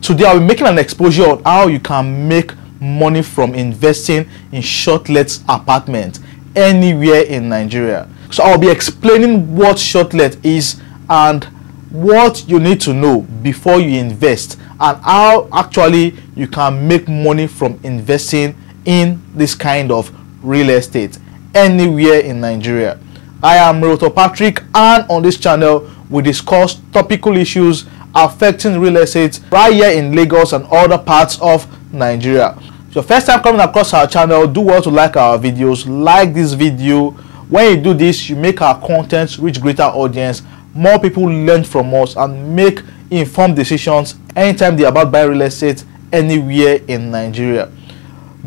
Today I'll be making an exposure on how you can make money from investing in Shortlet apartments anywhere in Nigeria. So I'll be explaining what Shortlet is and what you need to know before you invest, and how actually you can make money from investing in this kind of real estate anywhere in Nigeria. I am Realtor Patrick, and on this channel we discuss topical issues affecting real estate right here in Lagos and other parts of Nigeria. If your first time coming across our channel, do well to like our videos, like this video. When you do this, you make our content reach greater audience, more people learn from us and make informed decisions anytime they're about buying real estate anywhere in Nigeria.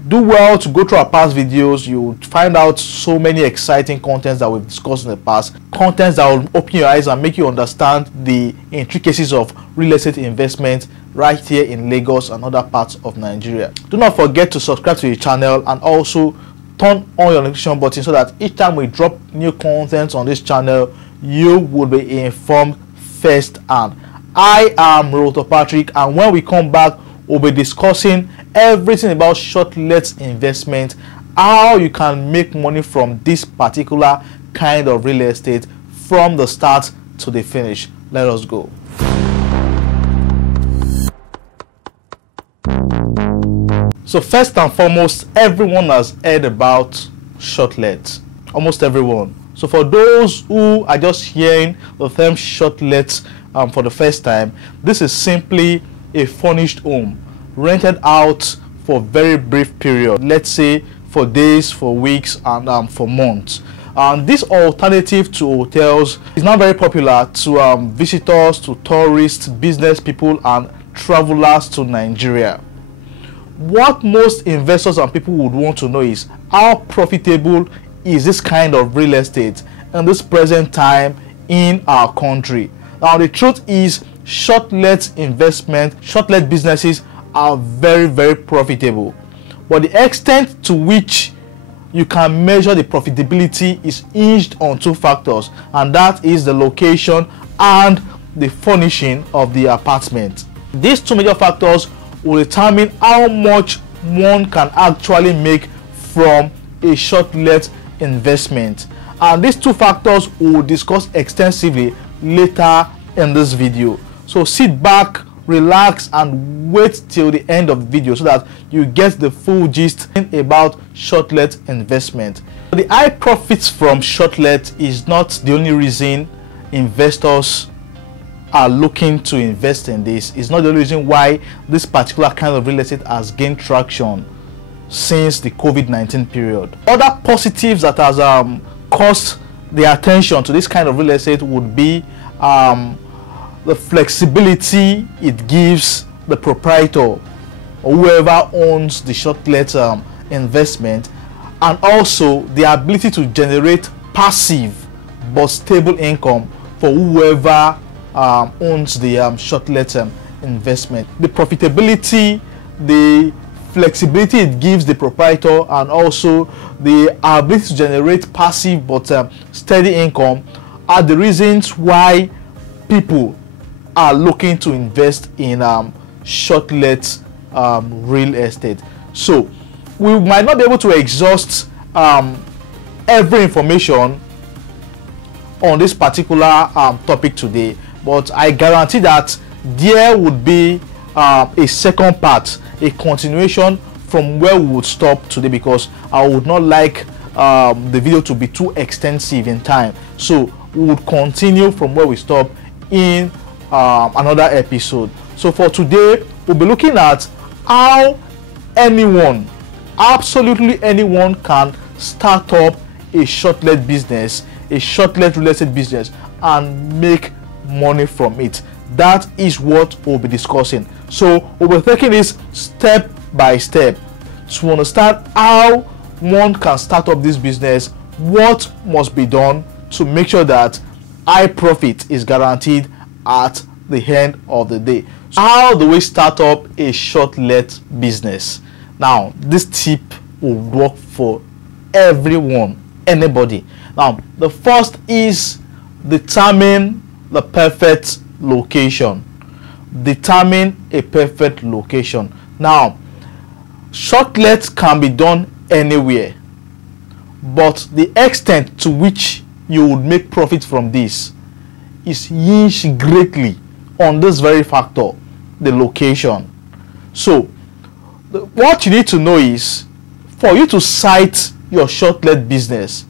Do well to go through our past videos. You'll find out so many exciting contents that we've discussed in the past, contents that will open your eyes and make you understand the intricacies of real estate investment right here in Lagos and other parts of Nigeria. Do not forget to subscribe to the channel and also turn on your notification button so that each time we drop new content on this channel, you will be informed first hand. I am Realtor Patrick, and when we come back, we'll be discussing everything about Shortlet investment, how you can make money from this particular kind of real estate from the start to the finish. Let us go. So first and foremost, everyone has heard about Shortlet. Almost everyone. So for those who are just hearing the term Shortlet for the first time, this is simply a furnished home rented out for a very brief period, let's say for days, for weeks, and for months. And this alternative to hotels is now very popular to visitors, to tourists, business people, and travelers to Nigeria. What most investors and people would want to know is how profitable is this kind of real estate in this present time in our country. Now the truth is, Shortlet investment, Shortlet businesses are very profitable, but the extent to which you can measure the profitability is hinged on two factors, and that is the location and the furnishing of the apartment. These two major factors will determine how much one can actually make from a Shortlet investment, and these two factors we will discuss extensively later in this video. So sit back, relax, and wait till the end of the video so that you get the full gist about Shortlet investment. The high profits from Shortlet is not the only reason investors are looking to invest in this. It's not the only reason why this particular kind of real estate has gained traction since the COVID-19 period. Other positives that has caused the attention to this kind of real estate would be the flexibility it gives the proprietor or whoever owns the Shortlet investment, and also the ability to generate passive but stable income for whoever owns the Shortlet investment. The profitability, the flexibility it gives the proprietor, and also the ability to generate passive but steady income are the reasons why people are looking to invest in Shortlet real estate. So we might not be able to exhaust every information on this particular topic today, but I guarantee that there would be a second part, a continuation from where we would stop today, because I would not like the video to be too extensive in time. So we would continue from where we stop in another episode. So for today, we'll be looking at how anyone, absolutely anyone, can start up a Shortlet business, a Shortlet real estate business, and make money from it. That is what we'll be discussing. So we'll be taking this step by step to understand how one can start up this business, what must be done to make sure that high profit is guaranteed at the end of the day. So how do we start up a Shortlet business? Now, this tip will work for everyone, anybody. Now, the first is determine the perfect location. determine a perfect location. Now, shortlets can be done anywhere, but the extent to which you would make profit from this is hinged greatly on this very factor, the location. So what you need to know is, for you to cite your shortlet business,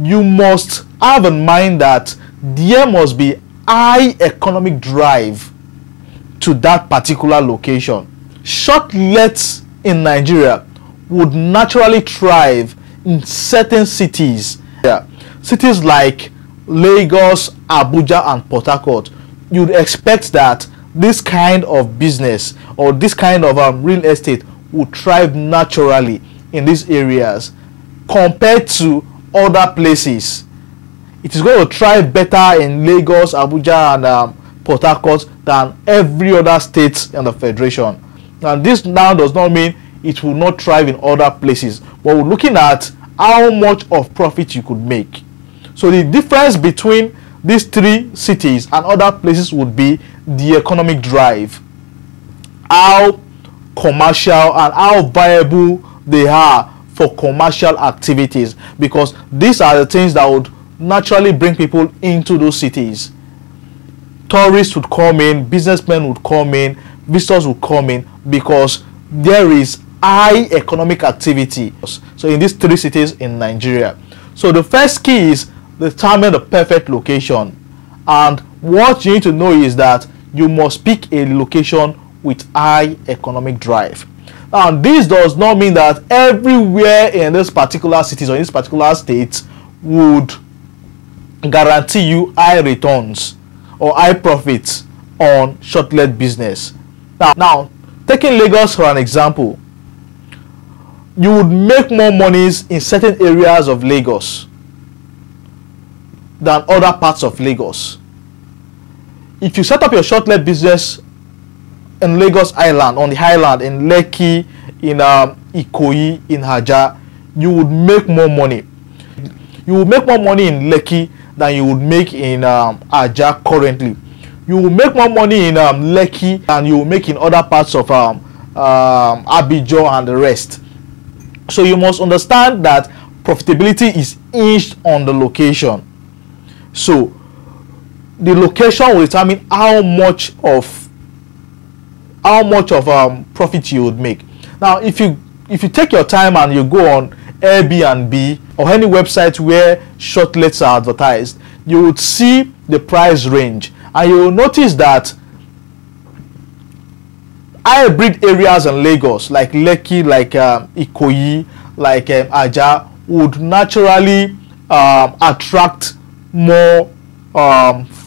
you must have in mind that there must be high economic drive to that particular location. Shortlets in Nigeria would naturally thrive in certain cities. Yeah. Cities like Lagos, Abuja, and Port Harcourt. You'd expect that this kind of business or this kind of real estate would thrive naturally in these areas compared to other places. It is going to thrive better in Lagos, Abuja, and Port Harcourt than every other state in the federation. And this now does not mean it will not thrive in other places, but we're looking at how much of profit you could make. So the difference between these three cities and other places would be the economic drive, how commercial and how viable they are for commercial activities, because these are the things that would naturally bring people into those cities. Tourists would come in, businessmen would come in, visitors would come in, because there is high economic activity. So in these three cities in Nigeria. So the first key is determine the perfect location, and what you need to know is that you must pick a location with high economic drive. Now, this does not mean that everywhere in this particular cities or in this particular state would guarantee you high returns or high profits on shortlet business. Now, taking Lagos for an example, you would make more monies in certain areas of Lagos than other parts of Lagos. If you set up your shortlet business in Lagos Island, on the highland, in Lekki, in Ikoyi, in Haja, you would make more money. You will make more money in Lekki than you would make in Haja currently. You will make more money in Lekki than you will make in other parts of Abidjan and the rest. So you must understand that profitability is hinged on the location. So the location will determine how much of profit you would make. Now, if you take your time and you go on AirBnB or any website where shortlets are advertised, you would see the price range, and you will notice that hybrid areas in Lagos, like Lekki, like Ikoyi, like Aja, would naturally attract more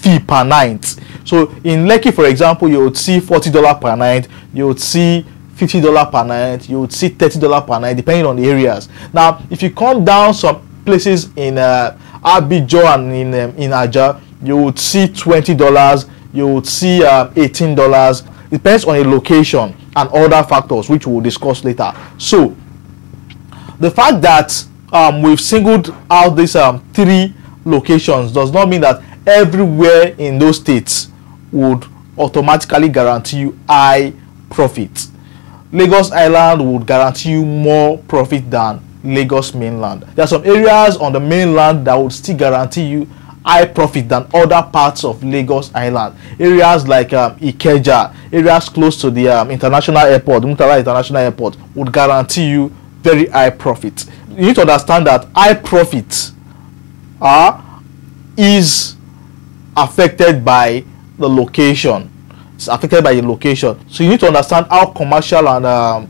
fee per night. So in Lekki, for example, you would see $40 per night, you would see $50 per night, you would see $30 per night, depending on the areas. Now, if you come down some places in Abidjan and in Aja, you would see $20, you would see $18. Depends on the location and other factors, which we'll discuss later. So the fact that we've singled out these three locations does not mean that everywhere in those states would automatically guarantee you high profit. Lagos Island would guarantee you more profit than Lagos mainland. There are some areas on the mainland that would still guarantee you high profit than other parts of Lagos Island. Areas like Ikeja, areas close to the international airport, Murtala International Airport, would guarantee you very high profit. You need to understand that high profit is affected by the location. It's affected by the location. So you need to understand how commercial and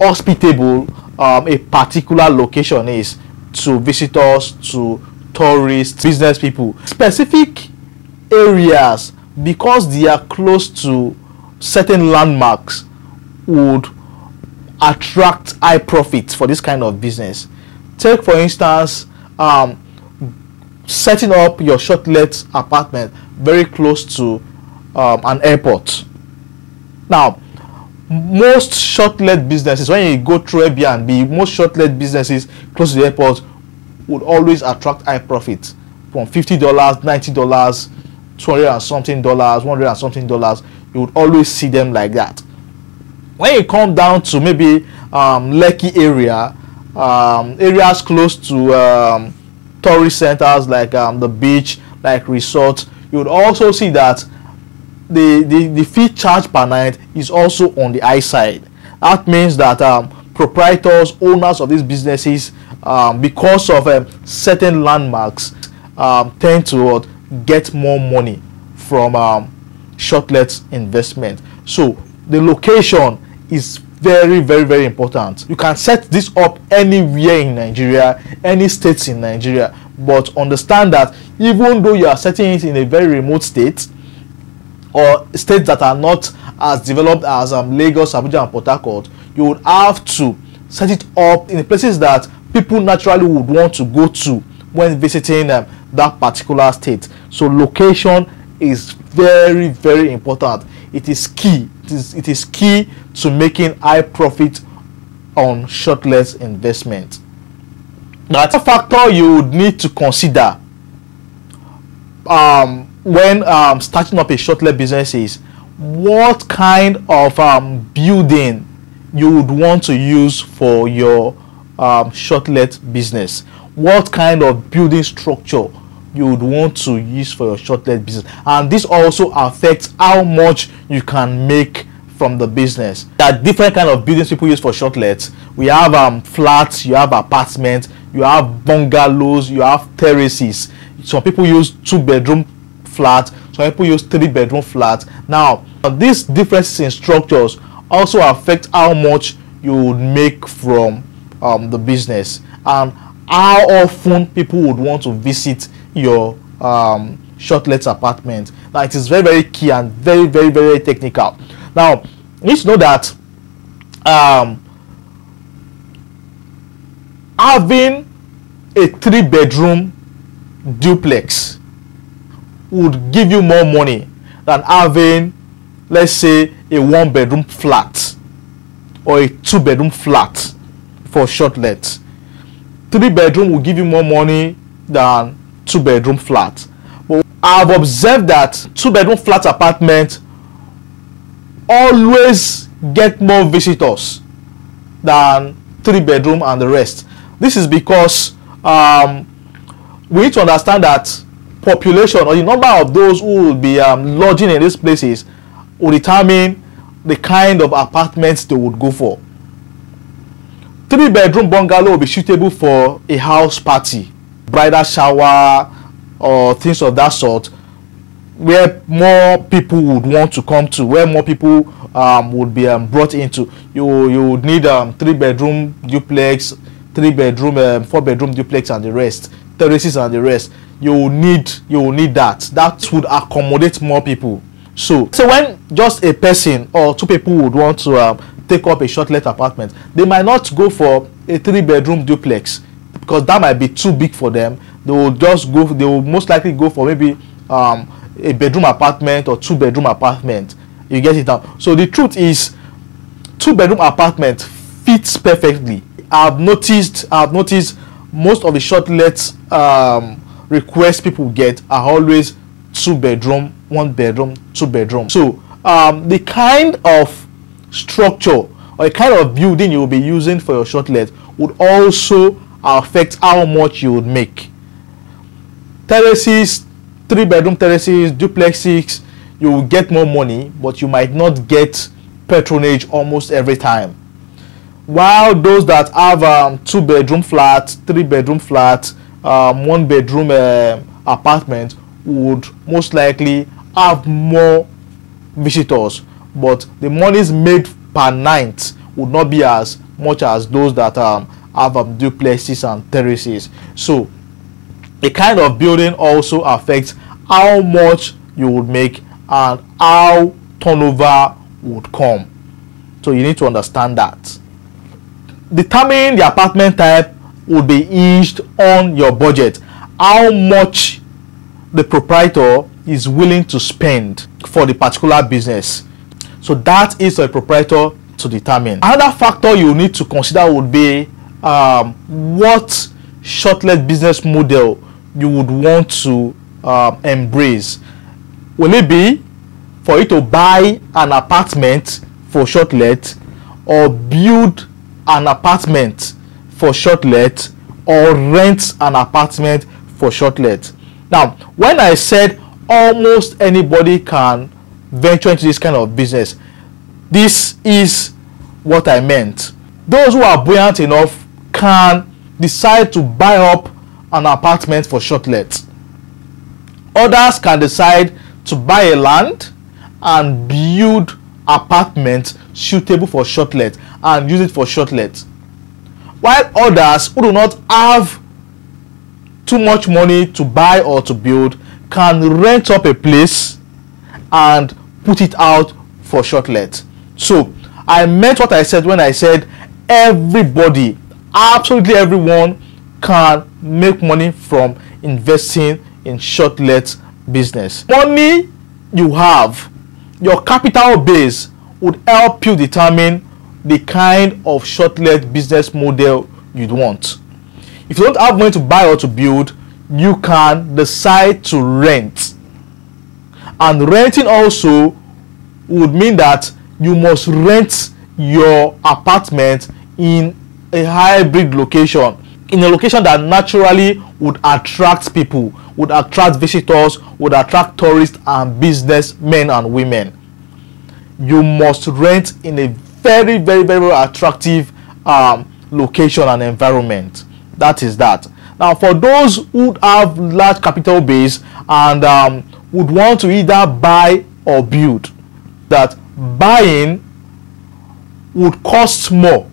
hospitable a particular location is to visitors, to tourists, business people. Specific areas, because they are close to certain landmarks, would attract high profits for this kind of business. Take, for instance, setting up your shortlet apartment very close to an airport. Now, most shortlet businesses, when you go through Airbnb, most shortlet businesses close to the airport would always attract high profit, from $50, $90, $200 and something, $100 and something. you would always see them like that. When you come down to maybe Lekki area, areas close to tourist centers like the beach, like resorts, you would also see that the fee charged per night is also on the high side. That means that proprietors, owners of these businesses, because of certain landmarks, tend to get more money from Shortlet investment. So the location is very, very, very important. You can set this up anywhere in Nigeria, any states in Nigeria, but understand that even though you are setting it in a very remote state, or states that are not as developed as Lagos, Abuja, and Port Harcourt, you would have to set it up in places that people naturally would want to go to when visiting that particular state. So location is very, very important. It is key. It is key to making high profit on Shortlet investment. That's a factor you would need to consider when starting up a Shortlet business is what kind of building you would want to use for your Shortlet business. What kind of building structure you would want to use for your Shortlet business, and this also affects how much you can make from the business. There are different kind of buildings people use for Shortlets. We have flats, you have apartments, you have bungalows, you have terraces. Some people use 2-bedroom flat, some people use 3-bedroom flat. Now these differences in structures also affect how much you would make from the business and how often people would want to visit your Shortlet apartment. Now it is very, very key and very, very, very technical. Now you need to know that having a 3-bedroom duplex would give you more money than having, let's say, a 1-bedroom flat or a 2-bedroom flat for Shortlet. 3-bedroom will give you more money than 2-bedroom flat. But I've observed that 2-bedroom flat apartment always get more visitors than 3-bedroom and the rest. This is because we need to understand that population or the number of those who will be lodging in these places will determine the kind of apartments they would go for. 3-bedroom bungalow will be suitable for a house party, bridal shower, or things of that sort, where more people would want to come to, where more people would be brought into. You would need 3-bedroom duplex, 3-bedroom, 4-bedroom duplex, and the rest, terraces and the rest. You will need that. That would accommodate more people. So when just a person or 2 people would want to take up a Shortlet apartment, they might not go for a 3-bedroom duplex because that might be too big for them. They will most likely go for maybe a bedroom apartment or 2-bedroom apartment. You get it now. So the truth is 2-bedroom apartment fits perfectly. I've noticed most of the Shortlet requests people get are always 2-bedroom, 1-bedroom, 2-bedroom. So the kind of structure or the kind of building you will be using for your Shortlet would also affect how much you would make. Terraces, 3-bedroom terraces, duplexes, you will get more money, but you might not get patronage almost every time. While those that have 2-bedroom flats, 3-bedroom flats, 1-bedroom apartment would most likely have more visitors, but the monies made per night would not be as much as those that have duplexes and terraces. So the kind of building also affects how much you would make and how turnover would come. So you need to understand that. Determining the apartment type will be hinged on your budget, how much the proprietor is willing to spend for the particular business. So that is a proprietor to determine. Another factor you need to consider would be what Shortlet business model you would want to embrace. Will it be for you to buy an apartment for shortlet, or build an apartment for shortlet, or rent an apartment for shortlet. Now, when I said almost anybody can venture into this kind of business, this is what I meant. Those who are buoyant enough can decide to buy up an apartment for shortlet. Others can decide to buy a land and build apartments suitable for shortlet and use it for shortlet, while others who do not have too much money to buy or to build can rent up a place and put it out for shortlet. So I meant what I said when I said everybody, absolutely everyone, can make money from investing in shortlet business. Money you have, your capital base, would help you determine the kind of shortlet business model you'd want. If you don't have money to buy or to build, you can decide to rent. And renting also would mean that you must rent your apartment in a hybrid location, in a location that naturally would attract people, would attract visitors, would attract tourists and businessmen and women. You must rent in a very, very, very attractive location and environment. That is that. Now, for those who have large capital base and would want to either buy or build, that buying would cost more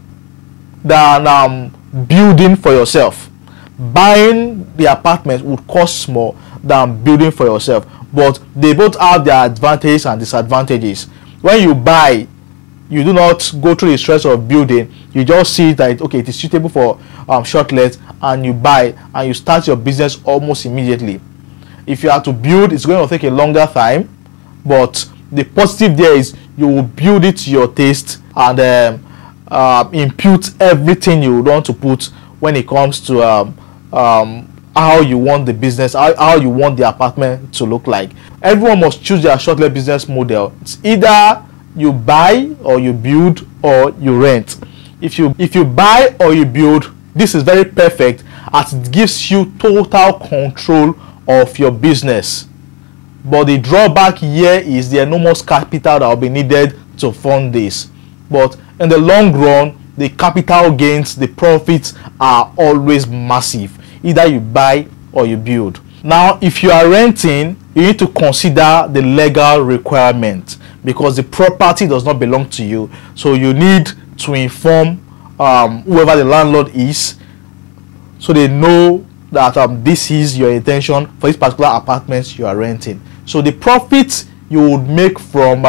than building for yourself. Buying the apartment would cost more than building for yourself, but they both have their advantages and disadvantages. When you buy, you do not go through the stress of building. You just see that okay, it is suitable for shortlet, and you buy and you start your business almost immediately. If you have to build, it's going to take a longer time, but the positive there is you will build it to your taste and impute everything you want to put when it comes to how you want the business, how you want the apartment to look like. Everyone must choose their shortlet business model. It's either you buy or you build or you rent. If you buy or you build, this is very perfect as it gives you total control of your business. But the drawback here is the enormous capital that will be needed to fund this. But in the long run, the capital gains, the profits are always massive. Either you buy or you build. Now, if you are renting, you need to consider the legal requirement because the property does not belong to you. So you need to inform whoever the landlord is so they know that this is your intention for this particular apartment you are renting. So the profits you would make from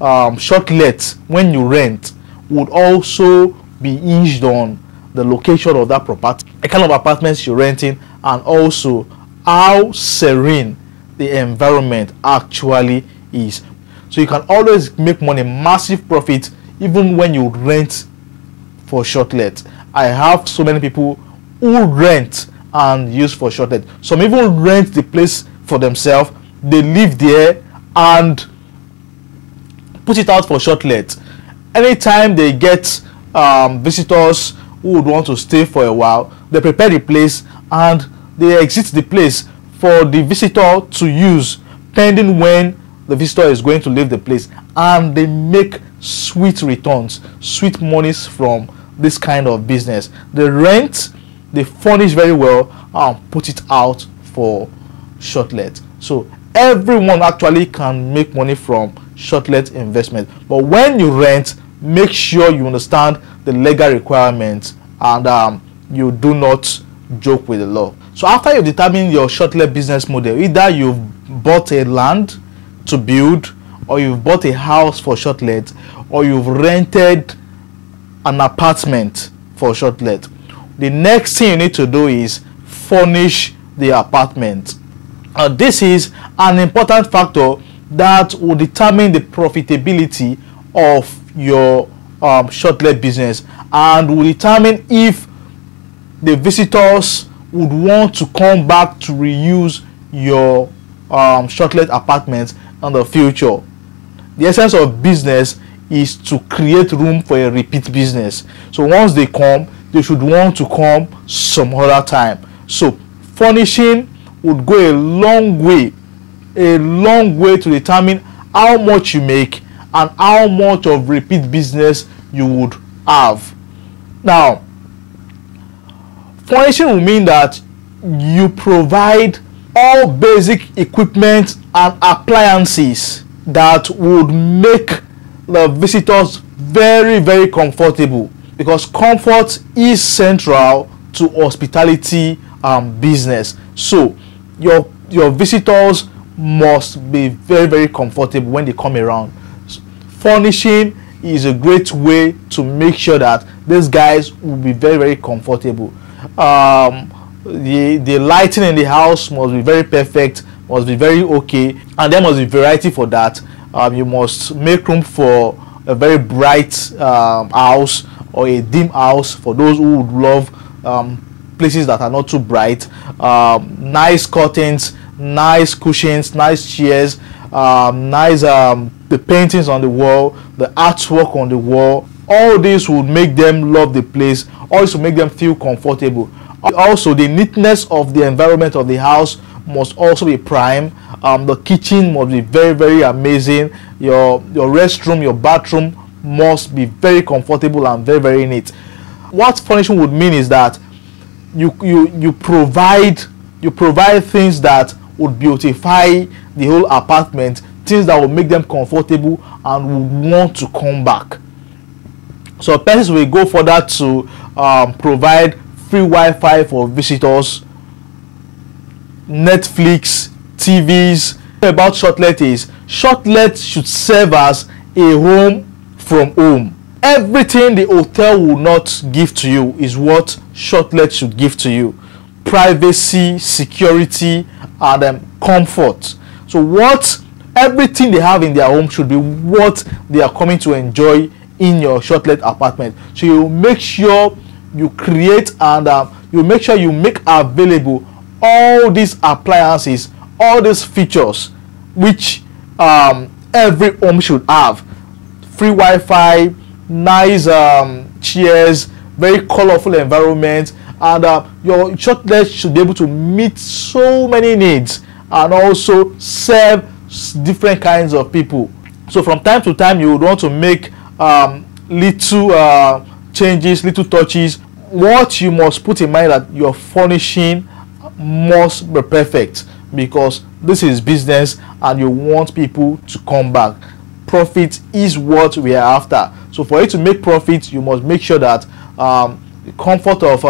shortlet when you rent would also be hinged on the location of that property, the kind of apartments you're renting, and also how serene the environment actually is. So you can always make money, massive profit, even when you rent for shortlet. I have so many people who rent and use for shortlet. Some even rent the place for themselves. They live there and put it out for shortlet. Anytime they get visitors who would want to stay for a while, they prepare the place and they exit the place for the visitor to use pending when the visitor is going to leave the place, and they make sweet returns, sweet monies from this kind of business. They rent, they furnish very well and put it out for shortlet. So everyone actually can make money from shortlet investment. But when you rent, make sure you understand the legal requirements and you do not joke with the law. So after you determine your shortlet business model, either you've bought a land to build, or you've bought a house for shortlet, or you've rented an apartment for shortlet, the next thing you need to do is furnish the apartment. This is an important factor that will determine the profitability of your shortlet business and will determine if the visitors would want to come back to reuse your shortlet apartments in the future. The essence of business is to create room for a repeat business. So once they come, they should want to come some other time. So furnishing would go a long way to determine how much you make and how much of repeat business you would have. Now, furnishing will mean that you provide all basic equipment and appliances that would make the visitors very, very comfortable, because comfort is central to hospitality business. So your visitors must be very, very comfortable when they come around. Furnishing is a great way to make sure that these guys will be very, very comfortable. The lighting in the house must be very perfect, must be very okay, and there must be variety for that. You must make room for a very bright house or a dim house for those who would love places that are not too bright. Nice curtains, nice cushions, nice chairs, nice the paintings on the wall, the artwork on the wall. All this would make them love the place. All this will make them feel comfortable. Also, the neatness of the environment of the house must also be prime. The kitchen must be very, very amazing. Your restroom, your bathroom must be very comfortable and very, very neat. What furnishing would mean is that you provide things that would beautify the whole apartment, things that will make them comfortable and would want to come back. So persons will go further to provide free Wi-Fi for visitors, Netflix, TVs. About Shortlet is Shortlet should serve as a home from home. Everything the hotel will not give to you is what Shortlet should give to you: privacy, security, and comfort. So everything they have in their home should be what they are coming to enjoy in your Shortlet apartment. So you make sure you create and you make sure you make available all these appliances, all these features which every home should have: free Wi-Fi, nice chairs, very colorful environment, and your Shortlet should be able to meet so many needs and also serve different kinds of people. So from time to time you would want to make little changes, little touches. What you must put in mind that your furnishing must be perfect, because this is business and you want people to come back. Profit is what we are after. So for you to make profit, you must make sure that the comfort of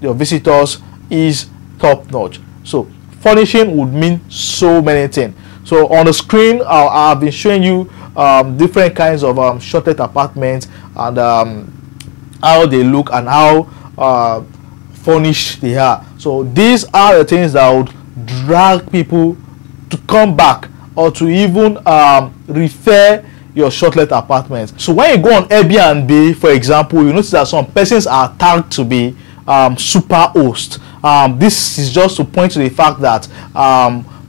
your visitors is top notch. So furnishing would mean so many things. So on the screen I've been showing you different kinds of Shortlet apartments and how they look and how furnished they are. So these are the things that would drag people to come back or to even refer your Shortlet apartments. So when you go on Airbnb, for example, you notice that some persons are tagged to be super host. This is just to point to the fact that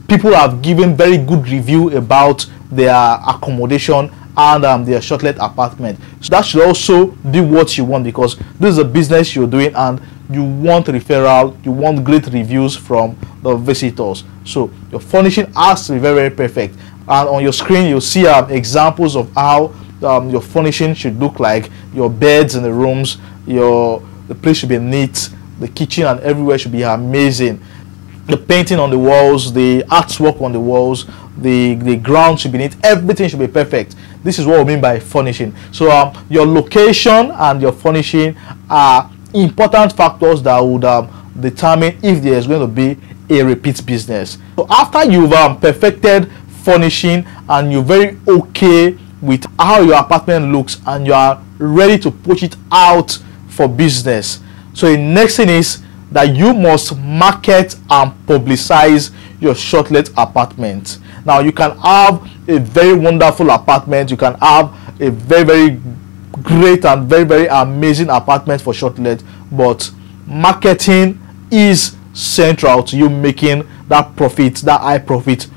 people have given very good review about their accommodation and their Shortlet apartment. So that should also be what you want, because this is a business you're doing and you want referral, you want great reviews from the visitors. So your furnishing has to be very, very perfect. And on your screen you'll see examples of how your furnishing should look like. Your beds in the rooms, the place should be neat, the kitchen and everywhere should be amazing. The painting on the walls, the artwork on the walls, the ground should be neat, everything should be perfect. This is what we mean by furnishing. So your location and your furnishing are important factors that would determine if there is going to be a repeat business. So after you've perfected furnishing and you're very okay with how your apartment looks and you are ready to push it out for business, so the next thing is that you must market and publicize your Shortlet apartment. Now you can have a very wonderful apartment, you can have a very, very great and very, very amazing apartment for Shortlet, but marketing is central to you making that profit, that high profit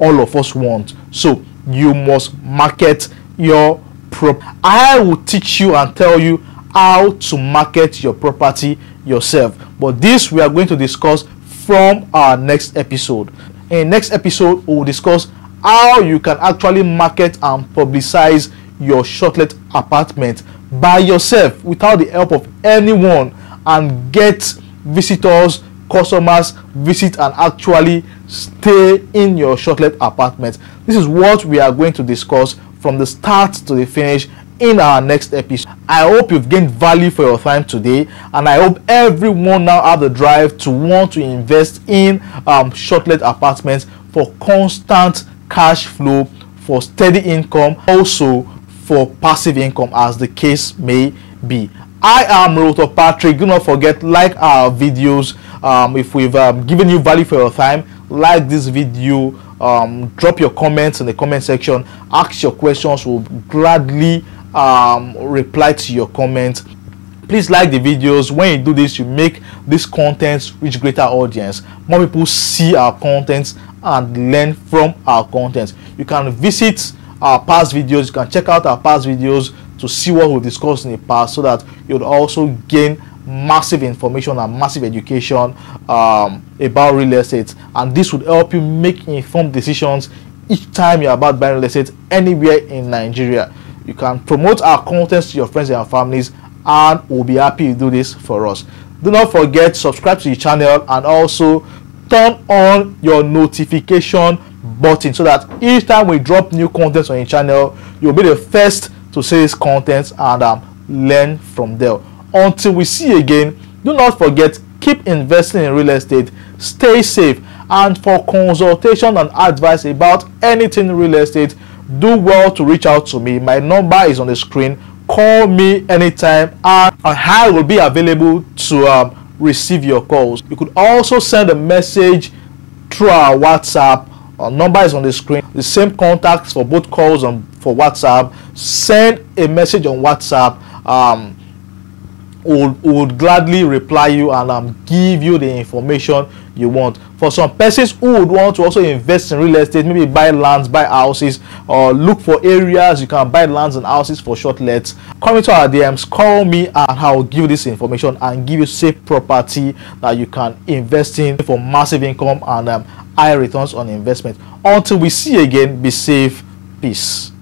all of us want. So you must market your property. I will teach you and tell you how to market your property yourself, but this we are going to discuss from our next episode. In the next episode, we will discuss how you can actually market and publicize your shortlet apartment by yourself without the help of anyone, and get visitors, customers visit and actually stay in your shortlet apartment. This is what we are going to discuss from the start to the finish in our next episode. I hope you've gained value for your time today, and I hope everyone now have the drive to want to invest in shortlet apartments for constant cash flow, for steady income, also for passive income, as the case may be. I am Realtor Patrick. Do not forget, like our videos. If we've given you value for your time, like this video, drop your comments in the comment section, ask your questions. We'll gladly reply to your comments. Please like the videos. When you do this, you make this content reach greater audience. More people see our contents and learn from our content. You can visit our past videos, you can check out our past videos to see what we discussed in the past, so that you'll also gain massive information and massive education about real estate, and this would help you make informed decisions each time you're about buying real estate anywhere in Nigeria. You can promote our contents to your friends and your families, and we'll be happy to do this for us. Do not forget, subscribe to the channel and also turn on your notification button, so that each time we drop new content on your channel, you'll be the first to see this content and learn from there. Until we see you again, do not forget, keep investing in real estate, stay safe, and for consultation and advice about anything real estate, do well to reach out to me. My number is on the screen. Call me anytime, and I will be available to receive your calls. You could also send a message through our WhatsApp. Our number is on the screen. The same contacts for both calls and for WhatsApp. Send a message on WhatsApp. Would gladly reply you and give you the information you want. For some persons who would want to also invest in real estate, maybe buy lands, buy houses, or look for areas you can buy lands and houses for shortlets, come into our DMs, call me, and I will give you this information and give you safe property that you can invest in for massive income and high returns on investment. Until we see you again, be safe. Peace.